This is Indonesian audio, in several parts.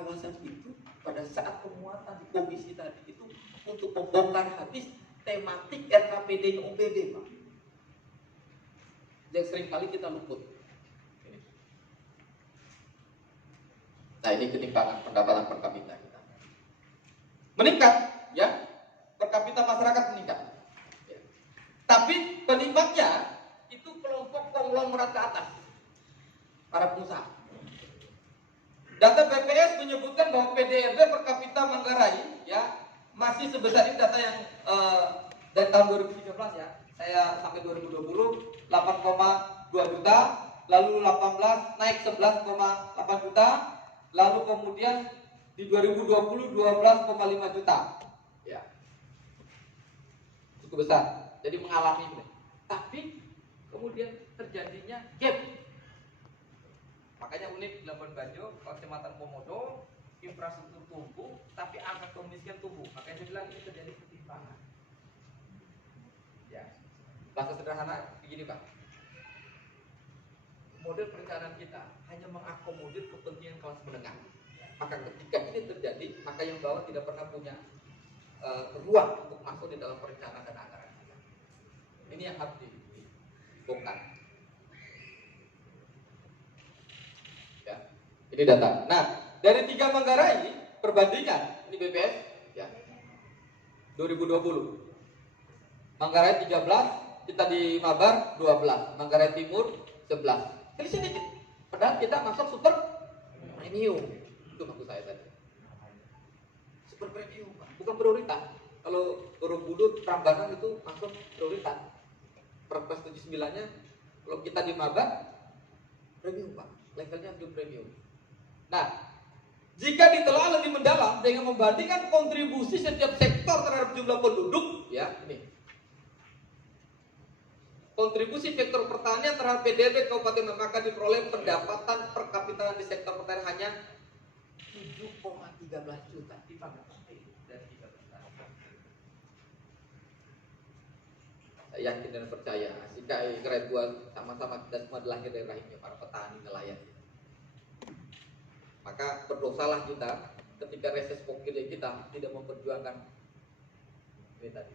pengawasan itu pada saat pemuatan di komisi tadi itu untuk membongkar habis tematik RKPD-nya OPD, Pak. Yang sering kali kita luput. Nah, ini ketimpangan pendapatan per kapita kita. Meningkat, ya. Per kapita masyarakat meningkat. Ya. Tapi penyebabnya itu kelompok konglomerat ke atas. Para pengusaha. Data BPS menyebutkan bahwa PDRB per kapita Manggarai ya masih sebesar ini data yang dari tahun 2013 ya. Saya sampai 2020 8,2 juta, lalu 18 naik 11,8 juta, lalu kemudian di 2020 12,5 juta. Ya. Cukup besar. Jadi mengalami ini. Tapi kemudian terjadinya gap. Makanya unit Labuan Bajo, Kecamatan Komodo, infrastruktur tumbuh, tapi angka kemiskinan tumbuh. Makanya saya bilang ini terjadi ketimpangan. Ya, bahasa sederhana begini Pak. Model perencanaan kita hanya mengakomodir kepentingan kelas menengah. Maka ketika ini terjadi, maka yang bawah tidak pernah punya ruang untuk masuk di dalam perencanaan dan anggaran kita. Ini yang harus dibongkar. Ini data. Nah, dari 3 Manggarai perbandingan ini BPS ya. 2020. Manggarai 13, kita di Mabar 12, Manggarai Timur 11. Jadi sedikit. Padahal kita masuk super premium. Itu maksud saya tadi. Super premium, Pak. Bukan prioritas. Kalau Borobudur, Prambanan itu masuk prioritas. Perpres 79-nya kalau kita di Mabar premium, Pak. Levelnya belum premium. Nah, jika ditelaah lebih mendalam dengan membandingkan kontribusi setiap sektor terhadap jumlah penduduk, ya ini. Kontribusi sektor pertanian terhadap PDB Kabupaten maka diperoleh pendapatan per kapita di sektor pertanian hanya 7,13 juta di dari 13 tahun. Saya yakin dan percaya, jika Keraduan sama-sama kita semua dilahir dari rahimnya para petani nelayan. Maka berdosalah kita ketika reses pokoknya kita tidak memperjuangkan ini tadi.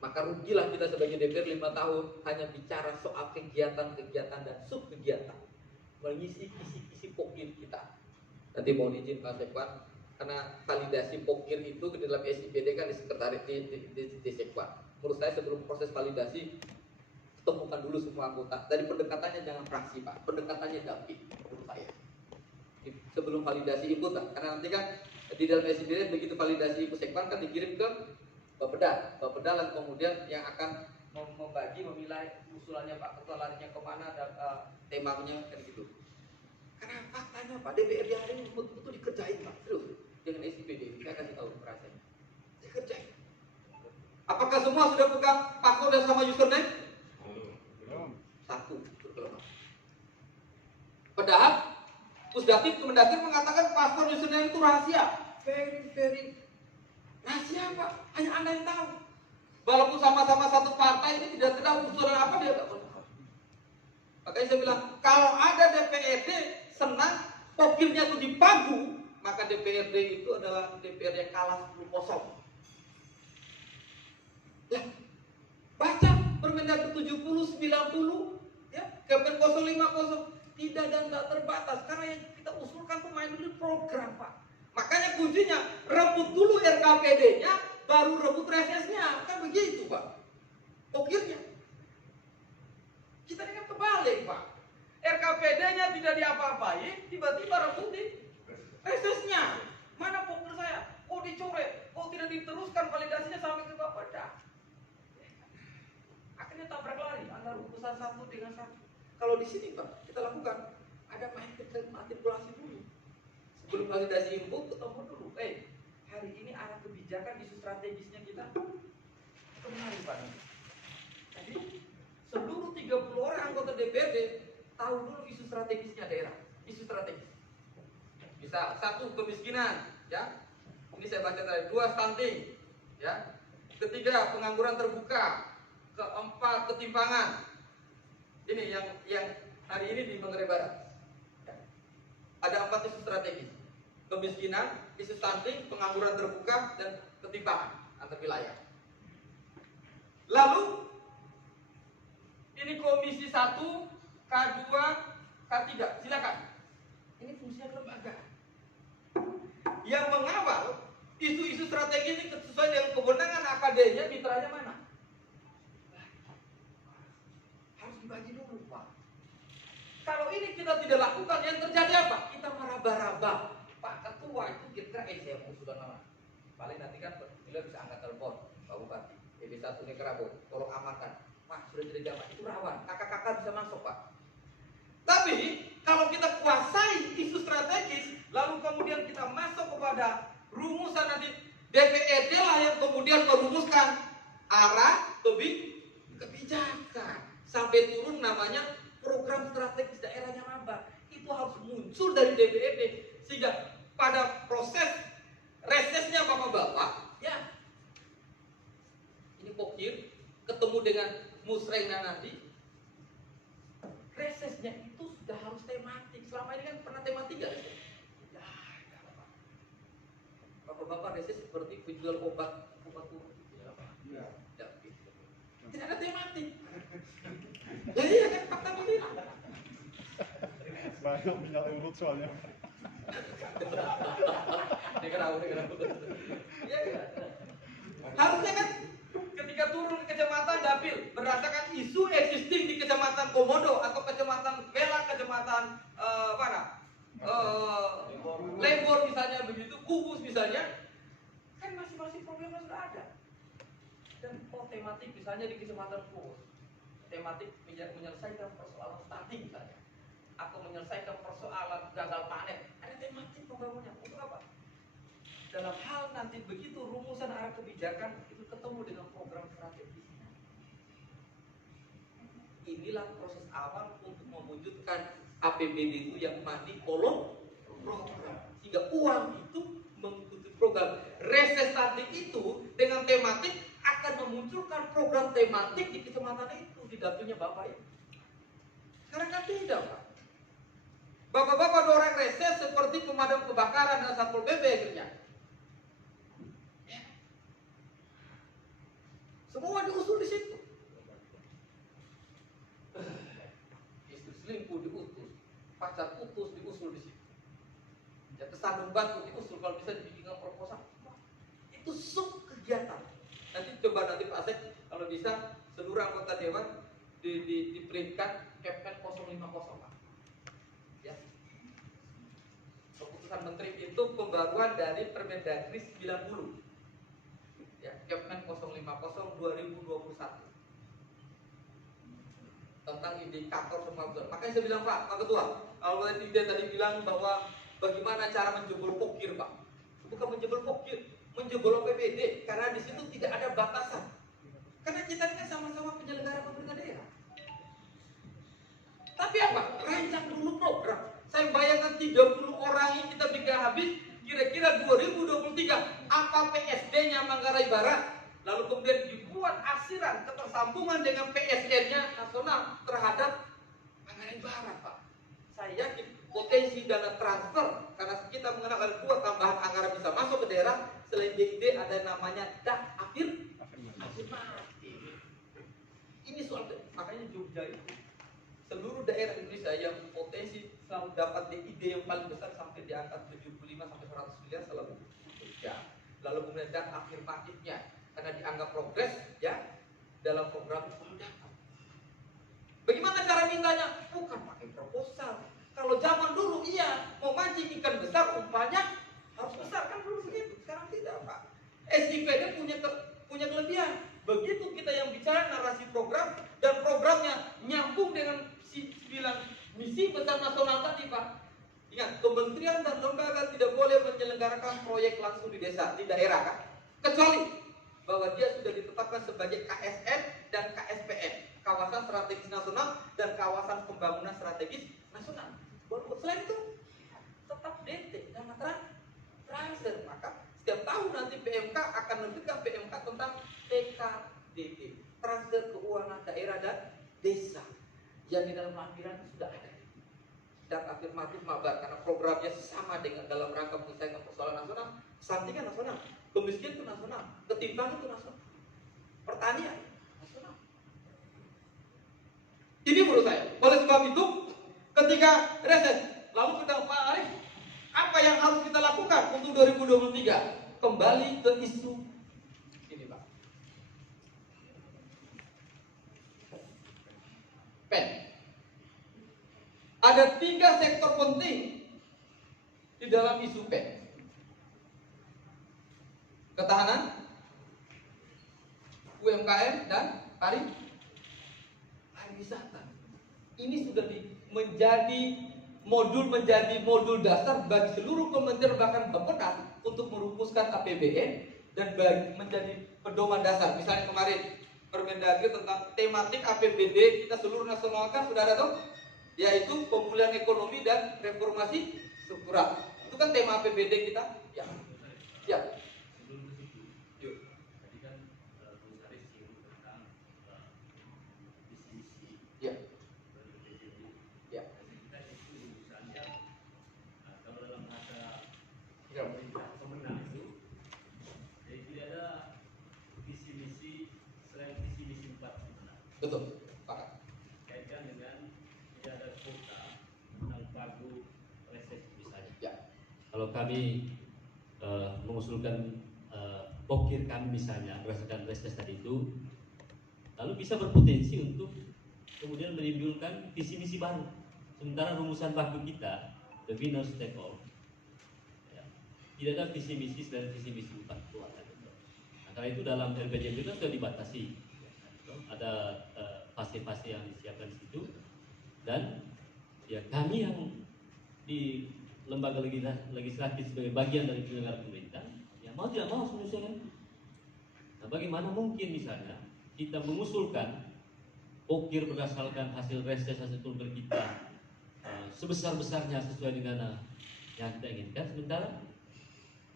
Maka rugilah kita sebagai DPR 5 tahun hanya bicara soal kegiatan-kegiatan dan subkegiatan, mengisi kisi-kisi pokir kita. Nanti mohon izin Pak Sekwan, karena validasi pokir itu di dalam SIPD kan di sekretariat di Sekwan. Menurut saya sebelum proses validasi temukan dulu semua anggota. Dari pendekatannya jangan fraksi Pak, pendekatannya damping menurut saya. Sebelum validasi input Pak, karena nanti kan di dalam SIPD begitu validasi input Sekwan kan dikirim ke Bapeda dan kemudian yang akan membagi, memilah usulannya Pak Ketua larinya kemana dan temanya kan gitu. Karena faktanya Pak, DPR di hari ini betul-betul dikerjain Pak, terus dengan SIPD, saya kasih tahu rasanya, dikerjain. Apakah semua sudah pegang password dan sama username? Satu, berkelemahan. Padahal Pusdatin Kemendagri mengatakan password username itu rahasia, very rahasia Pak, hanya Anda yang tahu. Walaupun sama-sama satu partai ini tidak tahu usulan apa dia tak tahu. Makanya saya bilang kalau ada DPRD senang pokirnya itu dipagu, maka DPRD itu adalah DPR yang kalah 10-0. Ya, baca Permendagri 70, 90, ya, Kepmen 050 tidak dan tak terbatas karena yang kita usulkan tuh main dulu program Pak. Makanya kuncinya rebut dulu RKPD-nya, baru rebut resesnya, kan begitu Pak. Pokirnya. Kita ini kan kebalik Pak. RKPD-nya tidak diapa-apain, tiba-tiba rebutin resesnya. Mana pokir saya? Oh dicoret, oh tidak diteruskan validasinya sampai ke Bapeda. Akhirnya tabrak lari antara urusan satu dengan satu. Kalau di sini Pak, kita lakukan ada manipulasi dulu. Sebelum validasi input, ketemu dulu. Hari ini arah kebijakan isu strategisnya kita kemana Pak? Jadi seluruh 30 orang anggota DPRD tahu dulu isu strategisnya daerah, isu strategis. Bisa 1 kemiskinan, ya. Ini saya baca tadi 2 stunting, ya. 3 pengangguran terbuka, 4 ketimpangan. Ini yang hari ini di Manggarai Barat. Ada 4 isu strategis: kemiskinan, isu stunting, pengangguran terbuka, dan ketimpangan antar wilayah. Lalu ini komisi 1, K2, K3, silakan. Ini fungsinya lembaga yang mengawal isu-isu strategi ini sesuai dengan kewenangan akademia. Mitranya mana? Harus dibagi dulu, Pak. Kalau ini kita tidak lakukan, yang terjadi apa? Kita meraba-raba. Pak Ketua itu kira-kira saya mau sudah nama. Paling nanti kan beliau bisa angkat telepon Pak Bupati, EB1 Nekrabo, tolong amankan. Pak sudah jadi jamaah, itu rawan. Kakak-kakak bisa masuk, Pak. Tapi kalau kita kuasai isu strategis, lalu kemudian kita masuk kepada rumusan, nanti DPRD lah yang kemudian merumuskan arah kebijakan sampai turun namanya program strategis daerahnya apa. Itu harus muncul dari DPRD, sehingga pada proses resesnya bapak-bapak, ya ini pokir ketemu dengan musrena nanti, resesnya itu sudah harus tematik. Selama ini kan pernah tematik gak? Ya, bapak-bapak reses seperti penjual obat turun. Ya. Tidak ada tematik. Ya iya kan, fakta ini. Banyak minyak urut soalnya. Dikerau. Ya, ya. Harusnya kan ketika turun ke kecamatan dapil berdasarkan isu existing di kecamatan Komodo atau kecamatan Bela, kecamatan Lembor misalnya begitu, Kubus misalnya, kan masing-masing problemnya sudah ada. Dan tematik misalnya di kecamatan Kubus, tematik menyelesaikan persoalan stunting misalnya, atau menyelesaikan persoalan gagal panen, ada tematik pembangunannya. Untuk apa? Dalam hal nanti begitu rumusan arah kebijakan itu ketemu dengan program strategis. Inilah proses awal untuk mewujudkan APBD itu yang mandi kolom program, sehingga uang itu mengikuti program. Reses tadi itu dengan tematik akan memunculkan program tematik di kecamatan itu, di dapilnya Bapak itu. Sekarang kan tidak, Pak. Bapak-bapak dorong reses seperti pemadam kebakaran dan Satpol PP akhirnya. Semua diusul di situ. Istri selingkuh diutus, pacar putus diusul di situ. Ya, kesandung batu diusul, kalau bisa dibikinkan proposal. Itu sub kegiatan. Nanti coba nanti Pak Asep kalau bisa seluruh anggota dewan diprintkan Kepmen 050, Pak. Ya. Keputusan menteri itu pembaruan dari Permendagri 90. Ya, Kepmen 050 2021 tentang indikator kemampuan. Makanya saya bilang Pak Ketua, kalau dia tadi bilang bahwa bagaimana cara menjebol pokir, Pak. Bukan menjebol pokir, menjebol PPD, karena di situ tidak ada batasan. Karena kita ini kan sama-sama penyelenggara pemerintah daerah. Tapi apa? Rancang dulu program. Saya bayangkan 30 orang ini kita bikin habis. Kira-kira 2023 apa PSD-nya Manggarai Barat, lalu kemudian dibuat asiran ketersambungan dengan PSN-nya nasional terhadap Manggarai Barat, Pak. Saya yakin potensi dana transfer, karena kita mengenal ada 2 tambahan anggaran bisa masuk ke daerah selain DID, ada namanya afirmatif. Ini soal, makanya Jogja itu seluruh daerah Indonesia yang potensi selalu dapat DID yang paling besar sampai di angka 75 sampai 100 miliar selalu Jogja. Lalu kemudian dan afirmatifnya karena dianggap progres ya dalam program itu dapat. Bagaimana cara mintanya? Bukan pakai proposal. Kalau zaman dulu iya mau mancing ikan besar umpannya harus besar, kan dulu begitu. Sekarang tidak, Pak. SIPD punya kelebihan. Begitu kita yang bicara narasi program dan programnya nyambung dengan si 9 misi besar nasional tadi, Pak. Ingat, kementerian dan lembaga tidak boleh menyelenggarakan proyek langsung di desa, di daerah, kan? Kecuali bahwa dia sudah ditetapkan sebagai KSN dan KSPN, kawasan strategis nasional dan kawasan pembangunan strategis nasional. Selain itu tetap DT dan transfer. Maka setiap tahun nanti PMK akan menerbitkan PMK tentang TKDD, transfer keuangan daerah dan desa, yang di dalam lampiran sudah ada. dan afirmatif mabar karena programnya sama dengan dalam rangka menyelesaikan persoalan nasional. Stunting nasional, kemiskinan itu nasional, ketimpangan itu nasional, pertanian nasional. Ini menurut saya. Oleh sebab itu, ketika reses, lalu kita Pak Arif, apa yang harus kita lakukan untuk 2023? Kembali ke isu ini, Pak. PEN. Ada 3 sektor penting di dalam isu PEN. Ketahanan, UMKM, dan pariwisata. Ini sudah menjadi modul dasar bagi seluruh kementerian bahkan Bappenas untuk merumuskan APBN dan menjadi pedoman dasar. Misalnya kemarin Permendagri tentang tematik APBD kita seluruh nasionalkan sudah ada tuh, yaitu pemulihan ekonomi dan reformasi struktural. Itu kan tema APBD kita. Ya. Ya. Ya. Ya. Kalau dalam bahasa pemenang itu, jadi tidak ada visi misi selain visi misi 4 pemenang. Betul. Pakat. Kaitkan dengan tidak ada kota tentang pagu reses misalnya. Ya. Kalau kami mengusulkan pokir kami misalnya berdasarkan reses tadi itu, lalu bisa berpotensi untuk kemudian menimbulkan visi misi baru. Sementara rumusan baku kita, the winner take all, ya, tidak ada visi misi dan visi misi 4 kekuatan. Nah, karena itu dalam RPJMD itu sudah dibatasi, ada fase-fase yang disiapkan di situ, dan ya kami yang di lembaga legislatif sebagai bagian dari penyelenggara pemerintah, ya mau tidak mau harus menyesuaikan. Nah, bagaimana mungkin misalnya kita mengusulkan pokir berdasarkan hasil reses hasil survei kita sebesar-besarnya sesuai dengan yang kita inginkan, sementara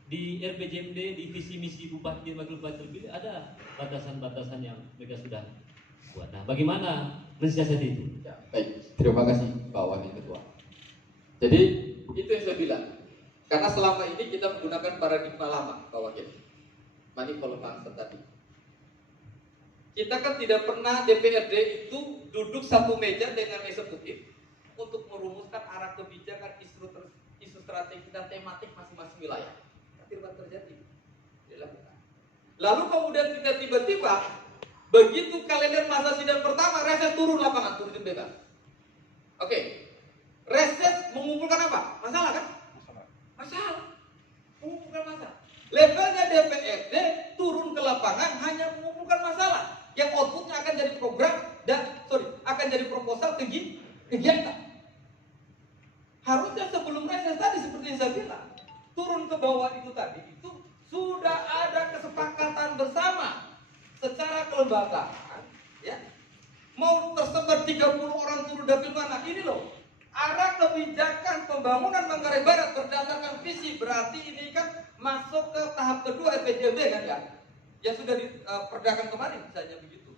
di RPJMD, di visi misi bupati dan wakil bupati terpilih ada batasan-batasan yang mereka sudah buat. Nah, bagaimana mensiasati itu? Ya, baik, terima kasih Pak Wakil Ketua. Jadi itu yang saya bilang, karena selama ini kita menggunakan paradigma lama, Pak Wakil, manifold function tadi. Kita kan tidak pernah DPRD itu duduk satu meja dengan eksekutif untuk merumuskan arah kebijakan, isu strategi dan tematik masing-masing wilayah. Tidak terjadi, dilakukan. Lalu kemudian kita tiba-tiba begitu kalender masa sidang pertama, reses turun lapangan, turun bebas. Oke, reses mengumpulkan apa? Masalah kan? Masalah. Mengumpulkan masalah. Levelnya DPRD turun ke lapangan hanya mengumpulkan masalah, yang outputnya akan jadi program akan jadi proposal kegiatan. Harusnya sebelum reses tadi seperti yang saya bilang, turun ke bawah itu tadi itu sudah ada kesepakatan bersama secara kelembagaan, ya. Mau tersebar 30 orang turun dapil mana? Ini loh, arah kebijakan pembangunan Manggarai Barat berdasarkan visi, berarti ini kan masuk ke tahap kedua RPJMD kan ya? Yang sudah diperdakan kemarin misalnya begitu.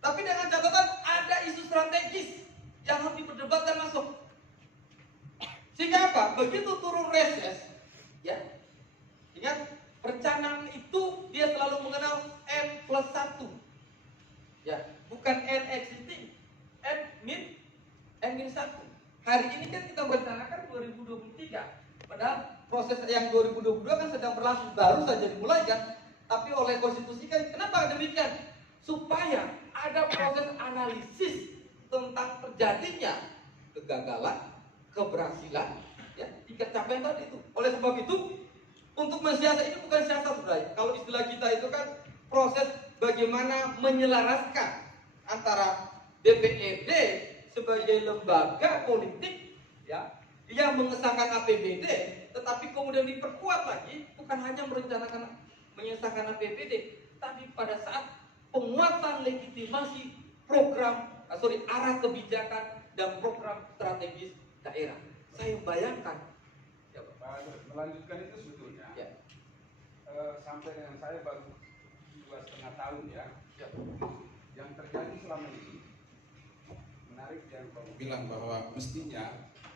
Tapi dengan catatan ada isu strategis yang harus diperdebatkan masuk. Sehingga apa? Begitu turun reses, ya, ingat perencanaan itu dia selalu mengenal N+1, ya, bukan N existing, N-1. Hari ini kan kita merencanakan 2023, padahal proses yang 2022 kan sedang berlangsung, baru saja dimulai kan. Tapi oleh konstitusi kan, kenapa demikian? Supaya ada proses analisis tentang terjadinya kegagalan, keberhasilan, ya, tingkat capaian tadi itu. Oleh sebab itu, untuk mensiasat ini bukan siasat sebenarnya. Kalau istilah kita itu kan proses bagaimana menyelaraskan antara DPRD sebagai lembaga politik, ya, yang mengesahkan APBD, tetapi kemudian diperkuat lagi, bukan hanya mengesahkan APBD, tapi pada saat penguatan legitimasi arah kebijakan dan program strategis daerah. Saya bayangkan, ya, melanjutkan itu sebetulnya, ya. Sampai dengan saya baru 2,5 tahun ya. Ya. Yang terjadi selama ini menarik yang kamu bilang bahwa mestinya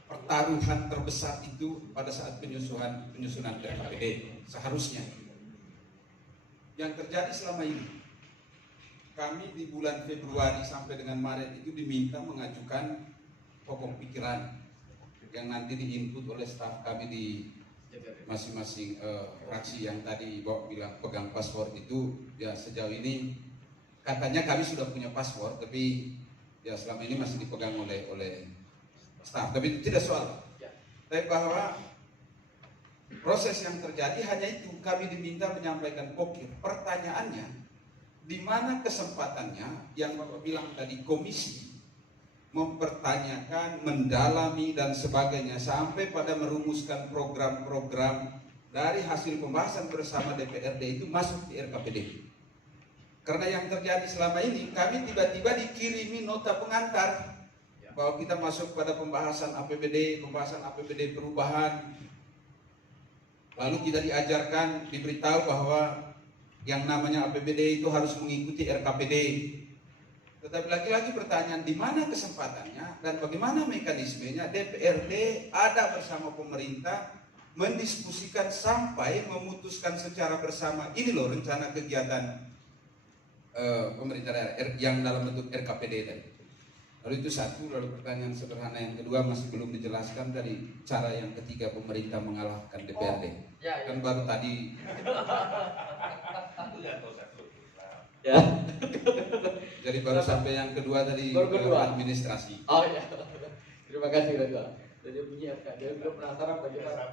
pertaruhan terbesar itu pada saat penyusunan RKPD seharusnya. Yang terjadi selama ini, kami di bulan Februari sampai dengan Maret itu diminta mengajukan pokok pikiran yang nanti diinput oleh staf kami di masing-masing fraksi yang tadi Bapak bilang pegang password itu. Ya sejauh ini katanya kami sudah punya password, tapi ya selama ini masih dipegang oleh staf. Tapi itu tidak soal. Tapi bahwa proses yang terjadi hanya itu, kami diminta menyampaikan pokir. Pertanyaannya, di mana kesempatannya yang Bapak bilang tadi komisi mempertanyakan, mendalami dan sebagainya sampai pada merumuskan program-program dari hasil pembahasan bersama DPRD itu masuk di RKPD. Karena yang terjadi selama ini, kami tiba-tiba dikirimi nota pengantar bahwa kita masuk pada pembahasan APBD perubahan. Lalu kita diajarkan, diberitahu bahwa yang namanya APBD itu harus mengikuti RKPD. Tetapi lagi-lagi pertanyaan, di mana kesempatannya dan bagaimana mekanismenya DPRD ada bersama pemerintah mendiskusikan sampai memutuskan secara bersama ini loh rencana kegiatan pemerintah daerah yang dalam bentuk RKPD tadi. Lalu itu satu. Lalu pertanyaan sederhana yang kedua masih belum dijelaskan dari cara yang ketiga pemerintah mengalahkan DPRD. Kan baru tadi. Ya. Jadi baru sampai yang kedua tadi administrasi. Oh iya. Terima kasih Radwa. Jadi punya dia belum penasaran bagaimana.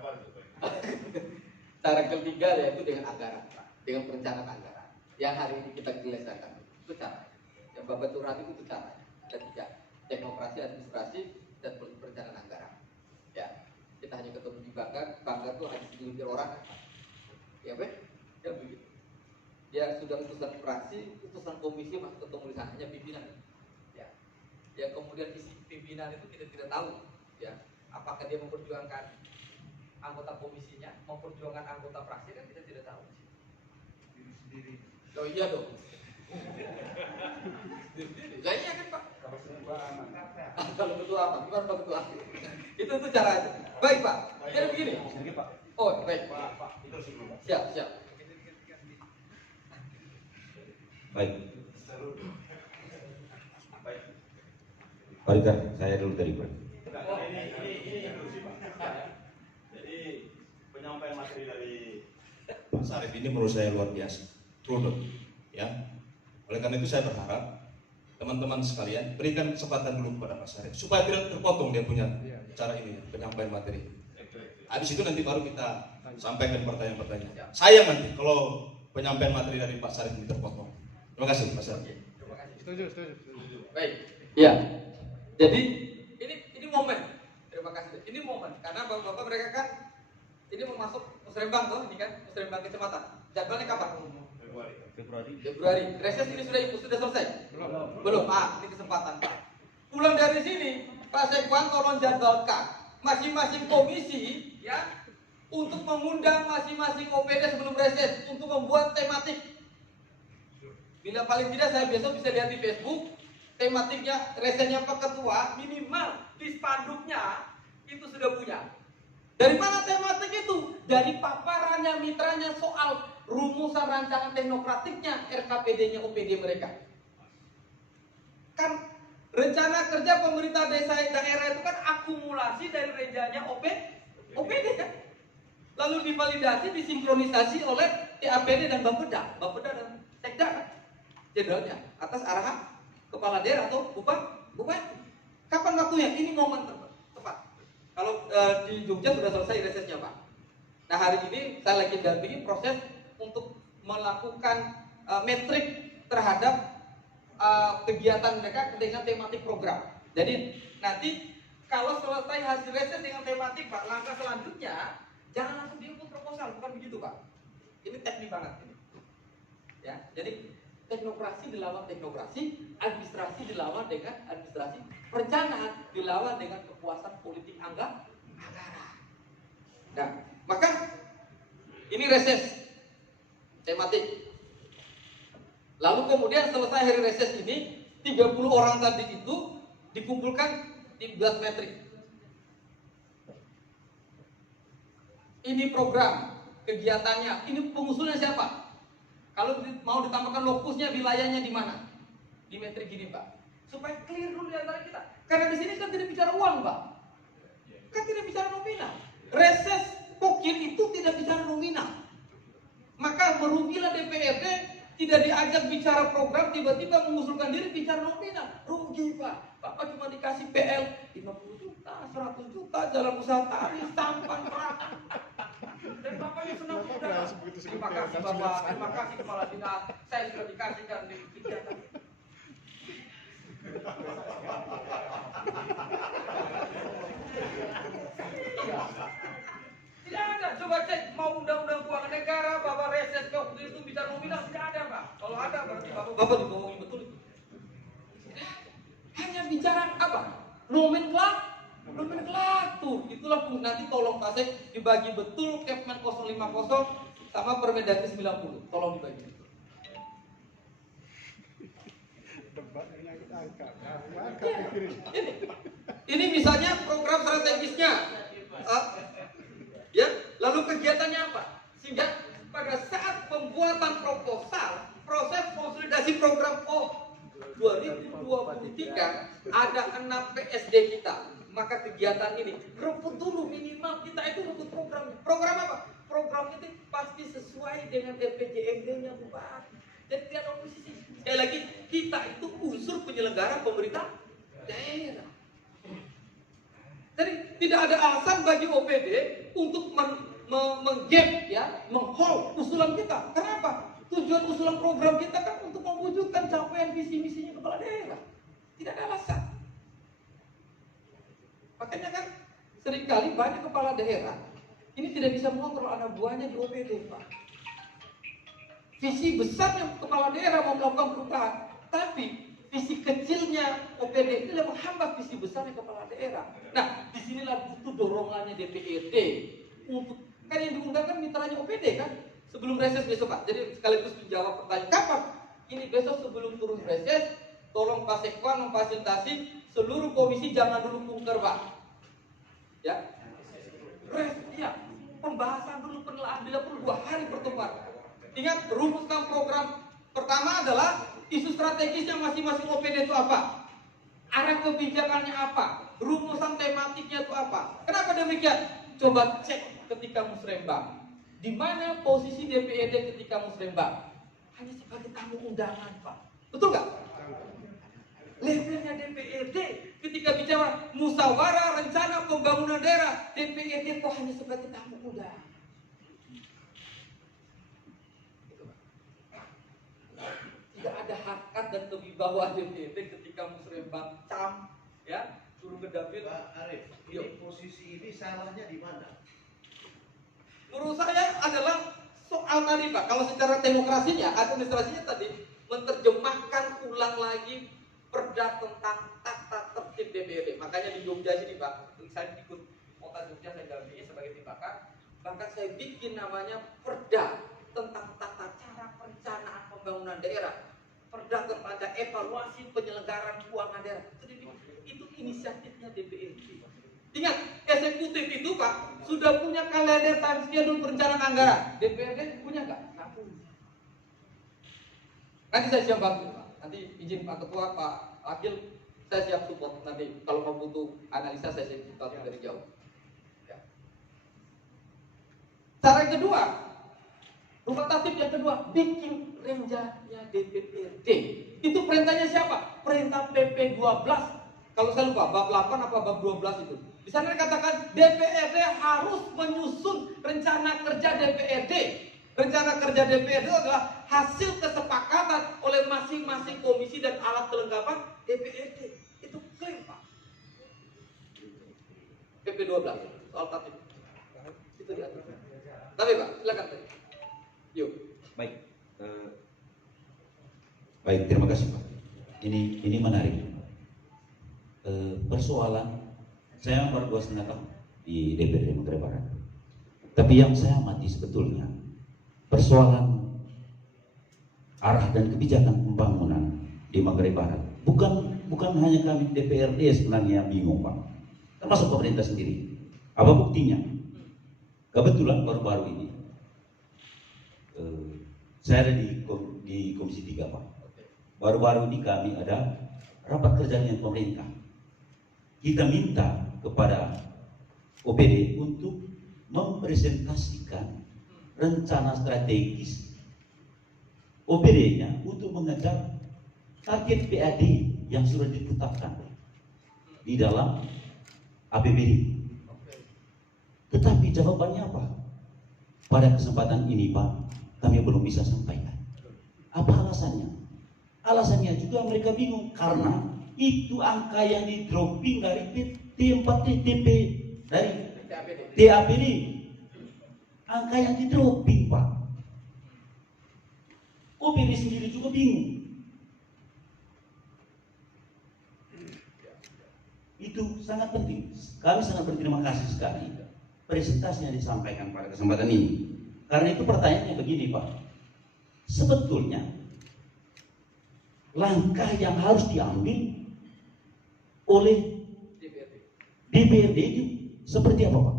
Cara ketiga yaitu dengan anggaran, dengan perencanaan anggaran. Yang hari ini kita selesaikan itu cara. Yang Bapak Turhati itu cara. Ketiga, teknokrasi, administrasi, dan perencanaan anggaran. Ya, kita hanya ketemu di Banggar tuh hanya segelintir orang. Ya, ya begitu. Ya sudah utusan fraksi, utusan komisi masuk ketemu di sana hanya pimpinan. Ya, yang kemudian isi pimpinan itu kita tidak tahu. Ya, apakah dia memperjuangkan anggota komisinya, memperjuangkan anggota fraksi kan kita tidak tahu. diri sendiri. Oh iya dong. Lah iya kan Pak. Kalau semua aman. Kalau betul apa? Gimana Pak Ketua? Itu cara. Baik Pak. Jadi begini. Oh baik. Siap. Baik. Pak Rika, saya dulu dari Pak. Ini inklusif Pak. Jadi penyampaian materi dari Pak Sarif ini menurut saya luar biasa, runut, ya. Oleh karena itu saya berharap teman-teman sekalian berikan kesempatan dulu kepada Pak Sarif supaya tidak terpotong dia punya cara ini penyampaian materi. Habis itu nanti baru kita sampaikan pertanyaan-pertanyaan. Sayang nanti kalau penyampaian materi dari Pak Sarif ini terpotong. Terima kasih Pak Sarif. Terima kasih. Setuju. Baik. Ya. Jadi ini momen. Terima kasih. Ini momen karena bapak-bapak mereka kan ini mau masuk musrembang tuh, ini kan musrembang kecamatan. Jadwalnya kapan? Februari. Reses ini sudah selesai? Belum. Ini kesempatan Pak. Pulang dari sini, Pak Sekwan tolong jadwalkan masing-masing komisi ya untuk mengundang masing-masing OPD sebelum reses untuk membuat tematik. Bila paling tidak saya besok bisa lihat di Facebook tematiknya resesnya Pak Ketua, minimal di spanduknya itu sudah punya. Dari mana tematik itu? Dari paparannya mitranya soal rumusan rancangan teknokratiknya RKPD-nya OPD mereka. Kan rencana kerja pemerintah desa daerah itu kan akumulasi dari rencanya OPD kan. Lalu divalidasi, disinkronisasi oleh TAPD dan Bapeda dan Sekda kan. Jenderalnya atas arahan kepala daerah atau bupati. Kapan waktunya? Ini momen tepat. Kalau di Jogja sudah selesai resesnya Pak. Nah hari ini saya lagi dampingi proses untuk melakukan metrik terhadap kegiatan mereka dengan tematik program. Jadi nanti kalau selesai hasil reses dengan tematik Pak, langkah selanjutnya jangan langsung diinput proposal, bukan begitu Pak. Ini teknik banget ini. Ya, jadi teknokrasi dilawan teknokrasi, administrasi dilawan dengan administrasi, perencanaan dilawan dengan kekuasaan politik anggaran. Nah, maka ini reses tematik. Lalu kemudian selesai hari reses ini 30 orang tadi itu dikumpulkan dibuat metrik. Ini program, kegiatannya, ini pengusulnya siapa? Kalau mau ditambahkan lokusnya, wilayahnya di mana? Di metrik gini, Pak. Supaya clear dulu di antara kita. Karena di sini kan tidak bicara uang, Pak. Kan tidak bicara nominal. Reses pokir itu tidak bicara nominal. Maka merugilah DPRD, tidak diajak bicara program, tiba-tiba mengusulkan diri bicara nominal. Rugi, Pak. Bapak cuma dikasih PL 50 juta, 100 juta, jalan usaha tani, sampan, perang. Dan Bapaknya senang muda. Terima kasih Bapak, terima kasih Kepala Dinas. Saya sudah dikasihkan di kegiatan. Tidak ada, coba cek mau undang-undang keuangan negara, Bapak reses waktu itu bicara nominal, tidak ada Pak. Kalau ada berarti Bapak dibohongi betul itu. Hanya bicara apa? Nomenklatur. Itulah nanti tolong Pak Sek dibagi betul Kepmen 050 sama Permendagri 90. Tolong dibagi. Ini misalnya program strategisnya. Ya, lalu kegiatannya apa? Sehingga pada saat pembuatan proposal, proses konsolidasi program 2023 ada 6 PSD kita. Maka kegiatan ini rebut dulu, minimal kita itu rebut programnya. Program apa? Program itu pasti sesuai dengan RPJMD-nya Bupati. Dan tidak ada oposisi. Sekali lagi, kita itu unsur penyelenggara pemerintah daerah. Jadi tidak ada alasan bagi OPD untuk menggap, ya, menghold usulan kita. Kenapa? Tujuan usulan program kita kan untuk mewujudkan capaian visi misinya kepala daerah. Tidak ada alasan. Makanya kan seringkali banyak kepala daerah ini tidak bisa mengontrol anak buahnya di OPD, Pak. Visi besarnya kepala daerah mau melakukan perubahan, tapi visi kecilnya OPD itu menghambat visi besarnya kepala daerah. Nah, disinilah butuh dorongannya DPRD untuk, kan yang diundangkan mitranya OPD kan, sebelum reses besok Pak. Jadi sekaligus menjawab pertanyaan kapan? Ini besok sebelum turun reses, tolong Pak Sekwan memfasilitasi seluruh komisi jangan dulu kunker Pak. Ya, ya, pembahasan dulu penelaahan bila perlu 2 hari pertemuan. Ingat, rumuskan program pertama adalah isu strategisnya masing-masing OPD itu apa? Arah kebijakannya apa? Rumusan tematiknya itu apa? Kenapa demikian? Coba cek ketika musrembang. Di mana posisi DPRD ketika musrembang? Hanya sebagai tamu undangan, Pak. Betul nggak? Levelnya DPRD ketika bicara musyawarah rencana pembangunan daerah, DPRD kok hanya sebagai tamu undangan. Tidak ada harkat dan kewibawaan DPRD ketika musrembang cam, ya, suruh ke dapil. Pak Arif, ini posisi ini salahnya di mana? Menurut saya adalah soal tadi Pak, kalau secara demokrasinya, administrasinya tadi menerjemahkan ulang lagi perda tentang tata tertib DPRD. Makanya di Jogja sini Pak, saya ikut kota Jogja, saya dampingi sebagai tim pakar. Bahkan saya bikin namanya perda tentang tata cara perencanaan pembangunan daerah, perda tentang evaluasi penyelenggaraan keuangan daerah. Itu inisiatifnya DPRD. Ingat, eksekutif itu Pak sudah punya kalender time schedule perencanaan anggaran. DPRD punya nggak? Nggak punya. Nanti saya siap bantu Pak. Nanti izin Pak Ketua, Pak Wakil, saya siap support. Nanti kalau mau butuh analisa saya siap support dari jauh. Ya. Cara yang kedua, rumah tatip yang kedua, bikin renjanya DPRD. Itu perintahnya siapa? Perintah PP 12. Kalau saya lupa, bab 8 apa bab 12 itu. Di sana dikatakan DPRD harus menyusun rencana kerja DPRD. Rencana kerja DPRD adalah hasil kesepakatan oleh masing-masing komisi dan alat kelengkapan DPRD. Itu klaim Pak. PP 12 soal tatip. Itu diatur. Tapi Pak, silakan tadi. Yuk. Baik. Baik, terima kasih Pak. Ini menarik. Persoalan saya baru 2,5 tahun di DPRD Manggarai Barat. Tapi yang saya amati sebetulnya persoalan arah dan kebijakan pembangunan di Manggarai Barat bukan bukan hanya kami DPRD sebenarnya bingung Pak, termasuk pemerintah sendiri. Apa buktinya? Kebetulan baru-baru ini saya ada di Komisi 3 Pak. Baru-baru ini kami ada rapat kerja dengan pemerintah. Kita minta kepada OPD untuk mempresentasikan rencana strategis OPD-nya untuk mengejar target PAD yang sudah ditetapkan di dalam APBD. Tetapi jawabannya apa? Pada kesempatan ini Pak, kami belum bisa sampaikan. Apa alasannya? Alasannya juga mereka bingung karena itu angka yang di dropping dari T4TP dari TAPD. Angka yang di dropping Pak. OPD sendiri juga bingung. Itu sangat penting. Kami sangat berterima kasih sekali presentasi yang disampaikan pada kesempatan ini. Karena itu pertanyaannya begini Pak. Sebetulnya langkah yang harus diambil oleh DPRD itu seperti apa Pak?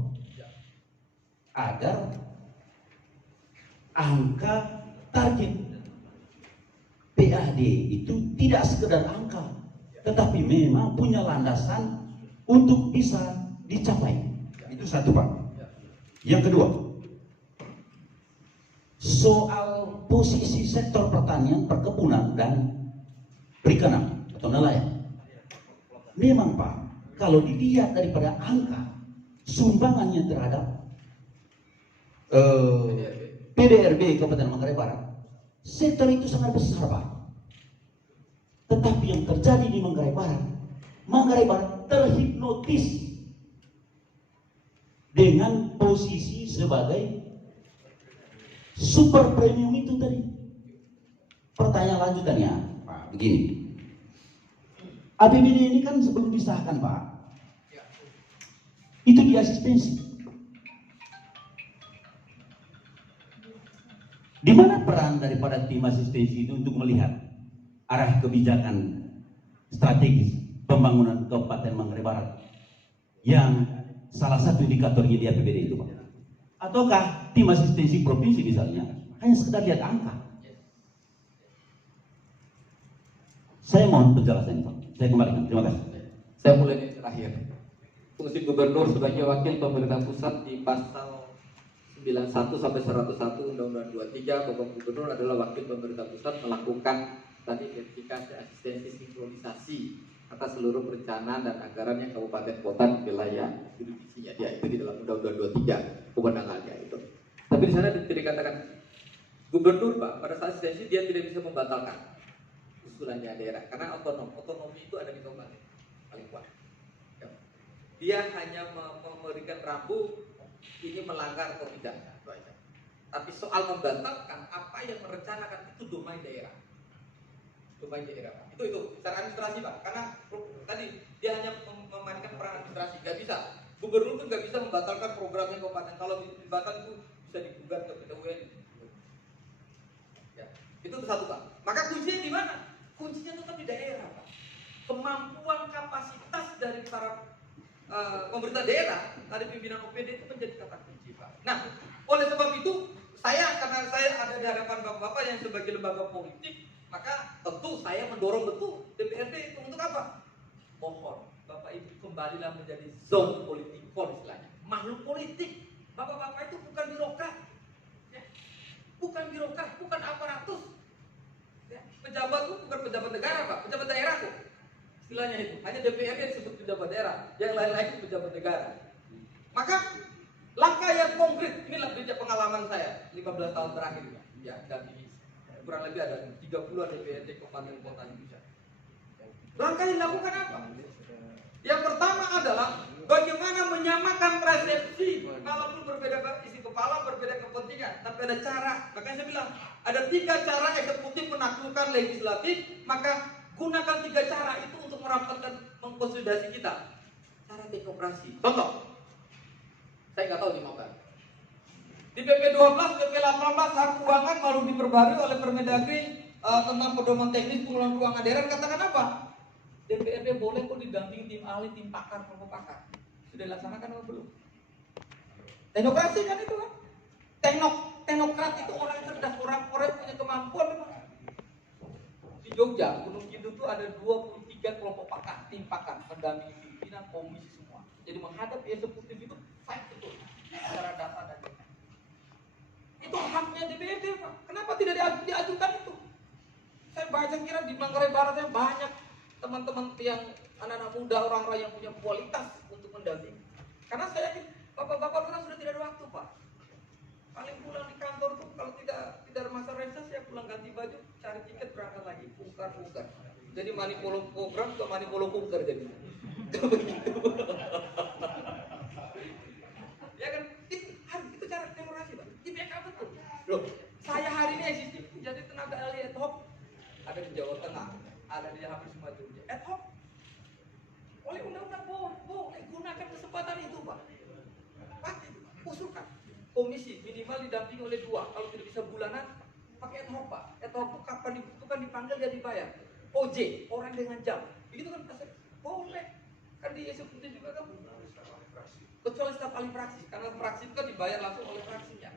Agar angka target PAD itu tidak sekedar angka, tetapi memang punya landasan untuk bisa dicapai. Itu satu Pak. Yang kedua, soal posisi sektor pertanian, perkebunan, dan perikanan atau nelayan. Memang Pak, kalau dilihat daripada angka sumbangannya terhadap PDRB Kabupaten Manggarai Barat, sektor itu sangat besar Pak. Tetapi yang terjadi di Manggarai Barat terhipnotis dengan posisi sebagai super premium itu tadi. Pertanyaan lanjutannya Pak, begini. APBD ini kan sebelum disahkan Pak, itu diasistensi. Di mana peran daripada tim asistensi itu untuk melihat arah kebijakan strategis pembangunan Kabupaten Manggarai Barat yang salah satu indikatornya di APBD itu Pak? Ataukah tim asistensi provinsi misalnya hanya sekedar lihat angka? Saya mohon penjelasan Pak. Saya kembalikan. Terima kasih. Saya mulai dari terakhir. Fungsi gubernur sebagai wakil pemerintah pusat di pasal 91 sampai 101 Undang-Undang 23, Bapak Gubernur adalah wakil pemerintah pusat melakukan tadi verifikasi, asistensi, sinkronisasi atas seluruh perencanaan dan anggaran yang kabupaten kota di wilayah jurisdiksinya. Dia itu di dalam Undang-Undang 23 kewenangannya itu. Tapi di sana tidak dikatakan gubernur Pak pada saat asistensi dia tidak bisa membatalkan usulannya daerah karena otonomi itu ada di kabupaten paling kuat. Dia hanya memberikan rambu ini melanggar atau tidak. Tapi soal membatalkan apa yang merencanakan itu domain daerah. Domain daerah Pak. Itu secara administrasi Pak. Karena tadi dia hanya memainkan peran administrasi, nggak bisa. Gubernur itu nggak bisa membatalkan programnya kabupaten. Kalau dibatalkan itu bisa digugat ke PT UN. Ya, itu satu Pak. Maka kuncinya di mana? Kuncinya tetap di daerah Pak. Kemampuan kapasitas dari para pemerintah daerah, dari pimpinan OPD itu menjadi kata kunci Pak. Nah, oleh sebab itu karena saya ada di hadapan bapak-bapak yang sebagai lembaga politik, maka tentu saya mendorong betul DPRD untuk apa? Mohon Bapak Ibu kembalilah menjadi zone politikon istilahnya, makhluk politik. Bapak-bapak itu bukan birokrat, ya. Bukan birokrat, bukan aparatus, ya. Pejabat itu bukan pejabat negara Pak, pejabat daerah tuh. Istilahnya itu, hanya DPRD yang disebut pejabat daerah, yang lain-lain itu pejabat negara. Maka langkah yang konkret, inilah pengalaman saya 15 tahun terakhir ya, dan ini kurang lebih ada 30 DPRD kabupaten kota Indonesia. Langkah yang dilakukan apa? Yang pertama adalah bagaimana menyamakan persepsi, walaupun berbeda isi kepala, berbeda kepentingan, tapi ada cara. Makanya saya bilang ada 3 cara eksekutif menaklukkan legislatif, maka gunakan 3 cara itu untuk merapatkan mengkonsolidasi kita. Cara teknokrasi. Contoh, saya nggak tahu di mana. Di PP 12, PP 18 hak keuangan baru diperbarui oleh Permendagri tentang pedoman teknis pengelolaan keuangan daerah. Katakan apa? DPRD boleh kok didampingi tim ahli, tim pakar, kelompok pakar. Sudah dilaksanakan atau belum? Teknokrasi kan itu kan? Teknokrat itu orang yang cerdas, orang yang punya kemampuan memang. Di Jogja, Gunung Kidul itu ada 23 kelompok pakar, tim pakar, mendampingi pimpinan, komisi semua. Jadi menghadapi eksekutif itu fight betul secara data dan data. Itu haknya DPRD, Pak. Kenapa tidak diajukan itu? Saya baca kira di Manggarai Barat saya banyak teman-teman yang anak-anak muda, orang-orang yang punya kualitas untuk mendampingi. Karena saya yakin bapak-bapak orang sudah tidak ada waktu, Pak. Paling pulang di kantor tuh kalau tidak ada masa reses ya pulang ganti baju, cari tiket berangkat lagi, pungkar. Jadi manipolo program ke manipolo pungkar jadi. Ya kan? Itu cara demokrasi, Pak. Di backup betul. Loh, saya hari ini existing jadi tenaga ahli ad hoc. Ada di Jawa Tengah, ada di hampir semua Jogja. Ad hoc. Oleh undang-undang boleh gunakan kesempatan itu, Pak. Pasti usulkan. Komisi minimal didampingi oleh 2. Kalau tidak bisa bulanan, pakai ad hoc, Pak. Ad hoc itu kapan dibutuhkan dipanggil dia dibayar. OJ, orang dengan jam. Begitu kan boleh. Kan di eksekutif juga kan. Kecuali staf ahli praksi, karena praksi itu kan dibayar langsung oleh praksinya.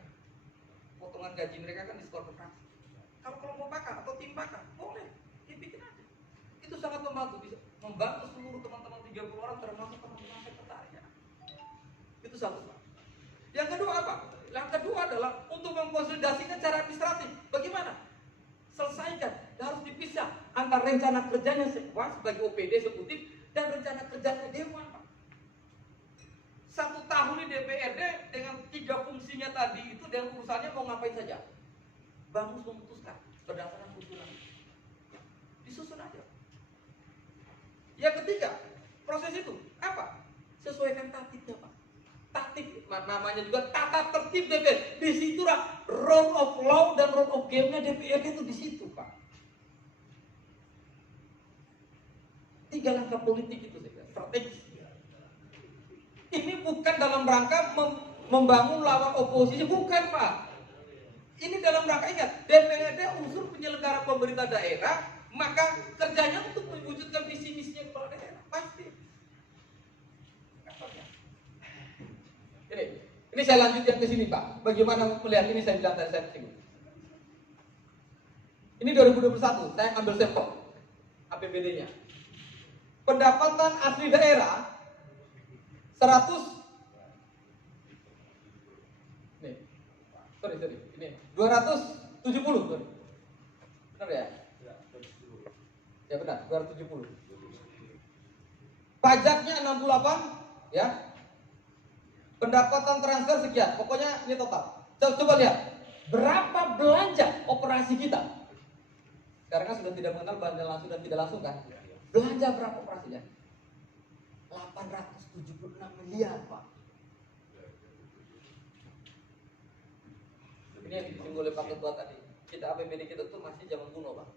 Potongan gaji mereka kan diskor ke praksi. Kalau kelompok pakar atau tim pakar, boleh dibikin aja. Itu sangat membantu, bisa membantu seluruh teman-teman 30 orang termasuk teman-teman sekretariat. Itu satu. Yang kedua apa? Yang kedua adalah untuk mengkonsolidasikan cara administratif. Bagaimana? Selesaikan. Harus dipisah antara rencana kerjanya Sekwan sebagai OPD eksekutif dan rencana kerjanya Dewan, Pak. 1 tahun di DPRD dengan 3 fungsinya tadi itu dengan urusannya mau ngapain saja. Bamus memutuskan berdasarkan usulan. Disusun aja. Yang ketiga, proses itu apa? Sesuaikan tatibnya, Pak. Tatib namanya juga tata tertib DPR. Di situlah rule of law dan rule of game-nya DPRD itu di situ, Pak. 3 langkah politik itu saya kira, strategis. Ini bukan dalam rangka membangun lawan oposisi, bukan, Pak. Ini dalam rangka, ingat, DPRD unsur penyelenggara pemerintah daerah, maka kerjanya untuk mewujudkan visi misinya kepala daerah, pasti. Ini saya lanjutkan ke sini, Pak. Bagaimana melihat ini saya bilang tadi saya singgung. Ini 2021, saya ambil sampel APBD-nya. Pendapatan asli daerah 100 ini 270, sorry. Benar ya? Ya benar, 270. Pajaknya 68, ya. Pendapatan transfer sekian, pokoknya ini total. Coba lihat, berapa belanja operasi kita? Sekarang kan sudah tidak mengenal belanja langsung dan tidak langsung kan? Belanja berapa operasinya? 876 miliar, Pak. Ini yang disinggung oleh Pak Ketua tadi. Kita APBD kita tuh masih zaman kuno, Pak.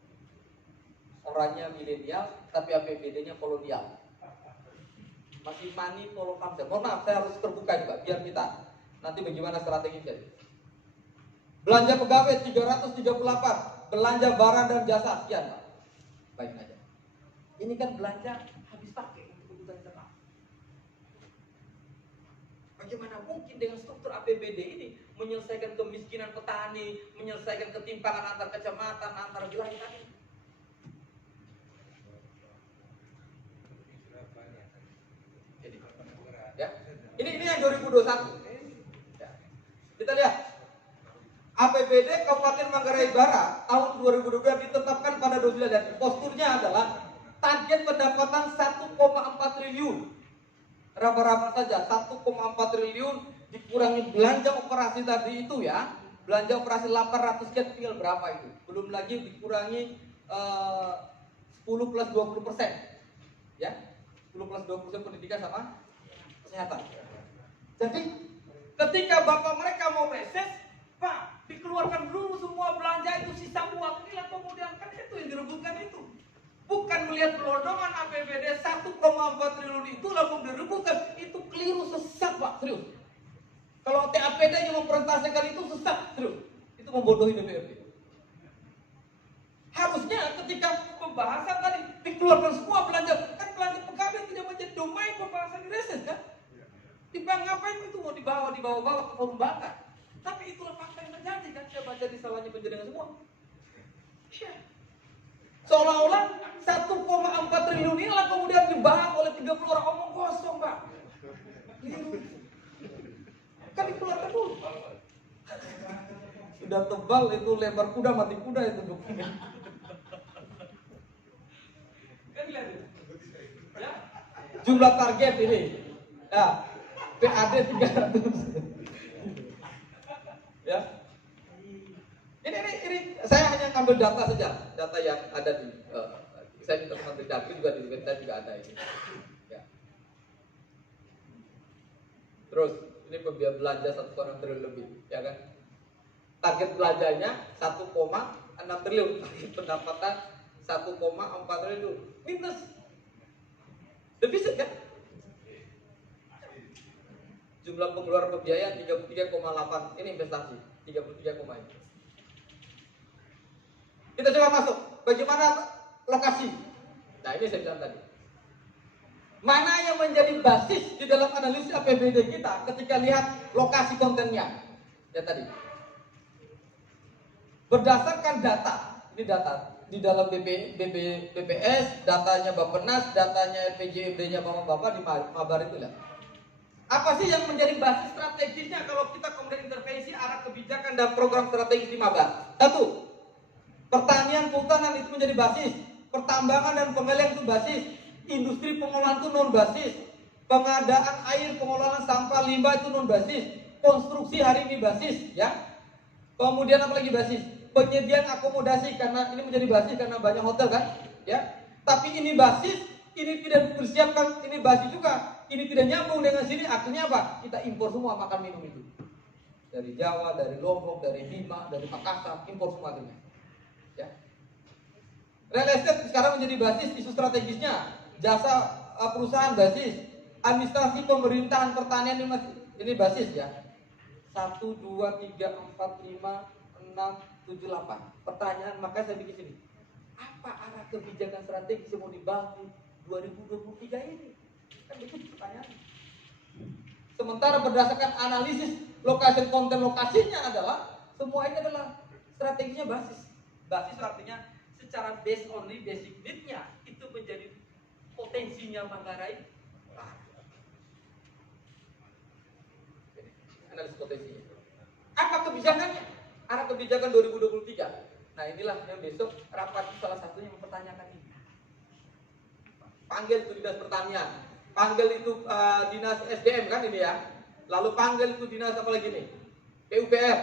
Orangnya milenial, tapi APBD-nya kolonial. Masih money follow concept. Mohon maaf, saya harus terbuka juga biar kita nanti bagaimana strategi jadi. Belanja pegawai 338, belanja barang dan jasa sekian, Pak. Baik aja. Ini kan belanja habis pakai untuk kebutuhan internal. Bagaimana mungkin dengan struktur APBD ini menyelesaikan kemiskinan petani, menyelesaikan ketimpangan antar kecamatan, antar wilayah tadi? Ya. Ini yang 2021. Ya. Kita lihat APBD Kabupaten Manggarai Barat tahun 2022 ditetapkan pada 29 dan posturnya adalah target pendapatan 1,4 triliun. Raba-raba saja 1,4 triliun dikurangi belanja operasi tadi itu ya. Belanja operasi 800 sekian tinggal berapa itu? Belum lagi dikurangi 10 plus 20%. Ya. 10 plus 20% pendidikan sama kesehatan. Jadi ketika bapak mereka mau reses, Pak, dikeluarkan dulu semua belanja itu, sisa uang inilah kemudian kan itu yang direbutkan itu. Bukan melihat gelondongan APBD 1,4 triliun itu lalu direbutkan, itu keliru, sesat, Pak, serius. Kalau TAPD yang mempresentasikan itu sesat, serius. Itu membodohi DPRD. Harusnya ketika pembahasan tadi dikeluarkan semua belanja belanja pegawai tidak menjadi domain pembahasan di reses kan? Timbang ngapain itu mau dibawa ke forum bangga? Tapi itulah fakta yang terjadi kan? Saya baca di salahnya penjaringan semua. Iya. Seolah-olah 1,4 triliun inilah kemudian dibahas oleh 30 orang omong kosong, Pak. Kan dikeluarkan dulu. Sudah tebal itu, lebar kuda mati kuda itu dokumen. Kan lihat itu. Ya. Jumlah target ini. Ya. PAD 300. Ya. Ini saya hanya ambil data saja, data yang ada di saya minta teman Dagri juga di website juga ada ini. Ya. Terus ini pembiayaan belanja 1,6 triliun lebih, ya kan? Target belanjanya 1,6 triliun, target pendapatan 1,4 triliun, minus, defisit kan? Jumlah pengeluaran pembiayaan 33,8, ini investasi 33,1. Kita coba masuk, bagaimana lokasi? Nah ini saya bilang tadi. Mana yang menjadi basis di dalam analisis APBD kita ketika lihat lokasi kontennya? Ya tadi. Berdasarkan data, ini data di dalam BPS, datanya Bappenas, datanya RPJMD-nya Bapak-bapak di Mabar itu lah. Apa sih yang menjadi basis strategisnya kalau kita kemudian intervensi arah kebijakan dan program strategis di Mabar? Satu, pertanian kehutanan itu menjadi basis, pertambangan dan penggalian itu basis, industri pengolahan itu non basis, pengadaan air, pengelolaan sampah limbah itu non basis, konstruksi hari ini basis, ya. Kemudian apa lagi basis? Penyediaan akomodasi karena ini menjadi basis karena banyak hotel kan, ya. Tapi ini basis, ini tidak dipersiapkan, ini basis juga. Ini tidak nyambung dengan sini, akhirnya apa? Kita impor semua makan minum itu. Dari Jawa, dari Lombok, dari Bima, dari Makassar, impor semua akhirnya. Ya. Real estate sekarang menjadi basis isu strategisnya, jasa perusahaan basis, administrasi pemerintahan pertanian ini basis ya. 1, 2, 3, 4, 5, 6, 7, 8. Pertanyaan makanya saya bikin sini. Apa arah kebijakan strategis yang mau dibangun 2023 ini? Kan begitu pertanyaan. Sementara berdasarkan analisis lokasi konten lokasinya adalah semua ini adalah strateginya basis. Basis artinya secara based only basic need-nya itu menjadi potensinya Manggarai. Analisis potensinya. Apa kebijakannya? Arah kebijakan 2023. Nah inilah yang besok rapat salah satunya mempertanyakan ini. Panggil itu dinas pertanian, panggil itu dinas SDM kan ini ya. Lalu panggil itu dinas apa lagi nih? PUPR,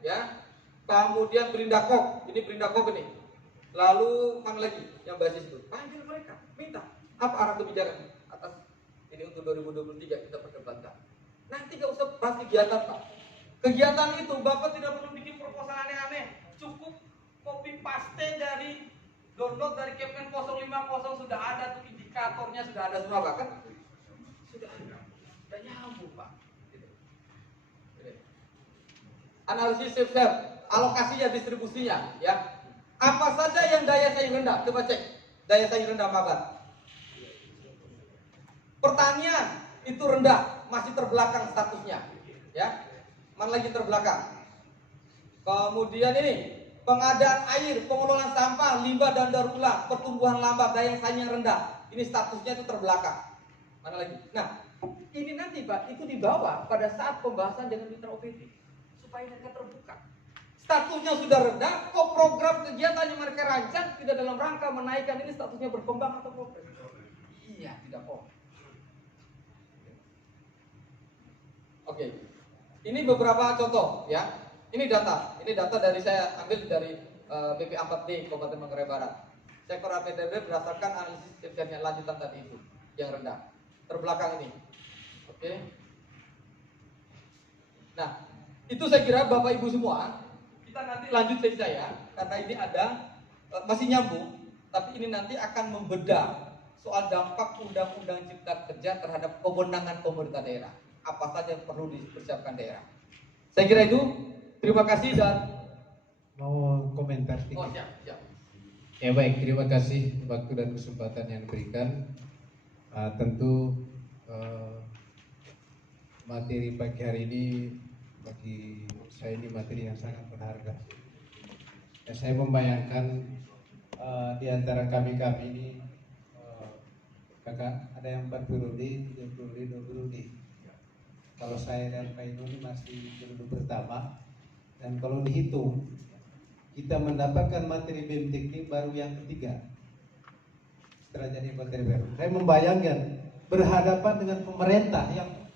ya. Kemudian Perindakop, ini Perindakop ini. Lalu mana lagi yang basis itu? Panggil mereka, minta apa arah kebijakan atas ini untuk 2023 kita perdebatkan. Nanti gak usah bahas kegiatan Pak. Kegiatan itu Bapak tidak perlu bikin proposal aneh-aneh, cukup copy paste dari download dari Kemen 050 sudah ada tuh indikatornya sudah ada semua Pak kan? Sudah nyambung Pak. Analisis shift-shift, alokasinya, distribusinya, ya. Apa saja yang daya saing rendah? Coba cek daya saing rendah Mabar. Pertanian itu rendah, masih terbelakang statusnya, ya. Mana lagi terbelakang? Kemudian ini pengadaan air, pengelolaan sampah, limbah dan daur ulang, pertumbuhan lambat, daya saing yang rendah. Ini statusnya itu terbelakang. Mana lagi? Nah, ini nanti Pak, itu dibawa pada saat pembahasan dengan mitra OPD supaya mereka terbuka. Statusnya sudah rendah, kok program kegiatan yang mereka rancang tidak dalam rangka menaikkan ini statusnya berkembang atau progres? Iya, tidak kok. Oke, ini beberapa contoh ya. Ini data dari saya ambil dari BP4D Kabupaten Manggarai Barat. Sektor APBD berdasarkan analisis kinerja lanjutan tadi itu yang rendah. Terbelakang ini. Oke. Nah, itu saya kira Bapak Ibu semua, kita nanti lanjut sesi saya karena ini ada masih nyambung, tapi ini nanti akan membedah soal dampak Undang-Undang Cipta Kerja terhadap kewenangan pemerintah daerah. Apa saja yang perlu dipersiapkan daerah. Saya kira itu. Terima kasih dan mau komentar sedikit. siap. Ya baik, terima kasih waktu dan kesempatan yang diberikan. Tentu materi pagi hari ini bagi saya ini materi yang sangat berharga. Ya, saya membayangkan di antara kami ini kakak ada yang 4 periode, 3 periode, 2 periode. Kalau saya dan Pak Inu ini masih periode pertama, dan kalau dihitung kita mendapatkan materi BEM teknik baru yang ketiga setelah jadi materi baru. Saya membayangkan berhadapan dengan pemerintah yang